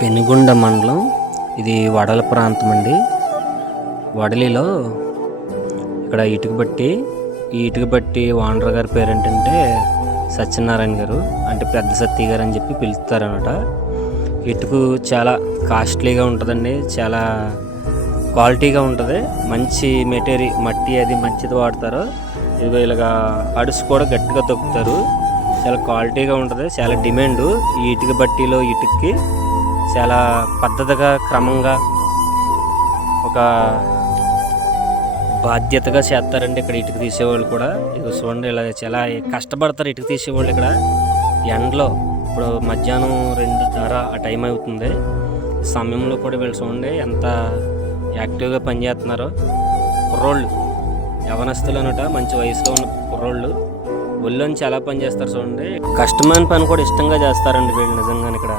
పెనుగొండ మండలం, ఇది వడల ప్రాంతం అండి. వడలిలో ఇక్కడ ఈ ఇటుక బట్టి ఓనర్ గారి పేరు ఏంటంటే సత్యనారాయణ గారు, అంటే పెద్ద సత్య గారు అని చెప్పి పిలుస్తారనమాట. ఇటుకు చాలా కాస్ట్లీగా ఉంటుందండి, చాలా క్వాలిటీగా ఉంటుంది, మంచి మెటీరియల్, మట్టి అది మంచిది వాడతారు. ఇదిగో ఇలాగా అడుసు కూడా గట్టిగా తొక్కుతారు, చాలా క్వాలిటీగా ఉంటుంది, చాలా డిమాండ్. ఈ ఇటుక బట్టీలో ఇటుక్కి చాలా పద్ధతిగా, క్రమంగా, ఒక బాధ్యతగా చేస్తారండి ఇక్కడ ఇటుక తీసేవాళ్ళు కూడా. ఇది చూడండి, ఇలా చాలా కష్టపడతారు ఇటుక తీసేవాళ్ళు ఇక్కడ ఎండలో. ఇప్పుడు మధ్యాహ్నం 2:30 ఆ టైం అవుతుంది, సమయంలో కూడా వీళ్ళు చూడండి ఎంత యాక్టివ్గా పనిచేస్తున్నారో. కుర్రోళ్ళు, యవనస్తులు అనట, మంచి వయసులో ఉన్న కుర్రోళ్ళు ఒళ్ళోని చాలా పని చేస్తారు చూడండి. కష్టమైన పని కూడా ఇష్టంగా చేస్తారండి వీళ్ళు నిజంగానే ఇక్కడ.